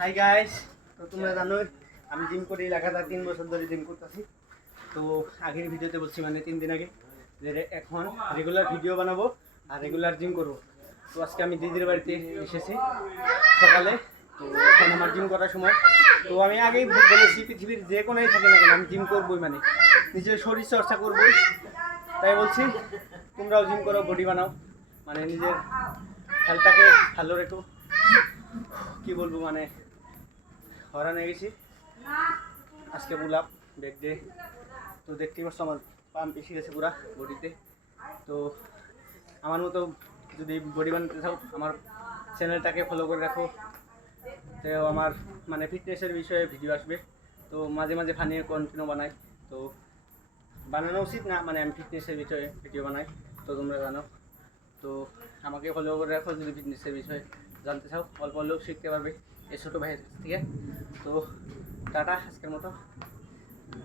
Hi guys, তো তোমরা জানোই আমি জিম করি লাগাতার 3 বছর ধরে জিম করতেছি। তো আগের ভিডিওতে বলছি মানে 3 দিন আগে যে এখন রেগুলার ভিডিও বানাবো আর রেগুলার জিম করবো। তো আজকে আমি দিদির বাড়িতে এসেছি সকালে। তো এখন আমার জিম করার সময়। তো আমি আগেই বলেছি পৃথিবীর যে কোনোই থাকি না কেন আমি জিম করবোই, মানে নিজের শরীর চর্চা করবোই। তাই বলছি তোমরাও জিম করো, বডি বানাও, মানে নিজের হেলথটাকে ভালো রেখো। কি বলবো, মানে হরান হয়ে গেছি আজকে পুল আপ ব্যাক ডে। তো দেখতেই পাচ্ছ আমার পাম্প এসে গেছে পুরা বডিতে। তো আমার মতো যদি বডি বানাতে চাও আমার চ্যানেলটাকে ফলো করে রাখো। তো আমার মানে ফিটনেসের বিষয়ে ভিডিও আসবে। তো মাঝে মাঝে ফানি কন্টিনিউ বানাই, তো বানানো উচিত না, মানে আমি ফিটনেসের বিষয়ে ভিডিও বানাই, তো তোমরা জানো। তো আমাকে ফলো করে রাখো যদি ফিটনেসের বিষয়ে জানতে চাও, অল্প হলেও শিখতে পারবে এই ছোটো ভাইয়ের কাছ থেকে। তো টাটা আজকের মতো।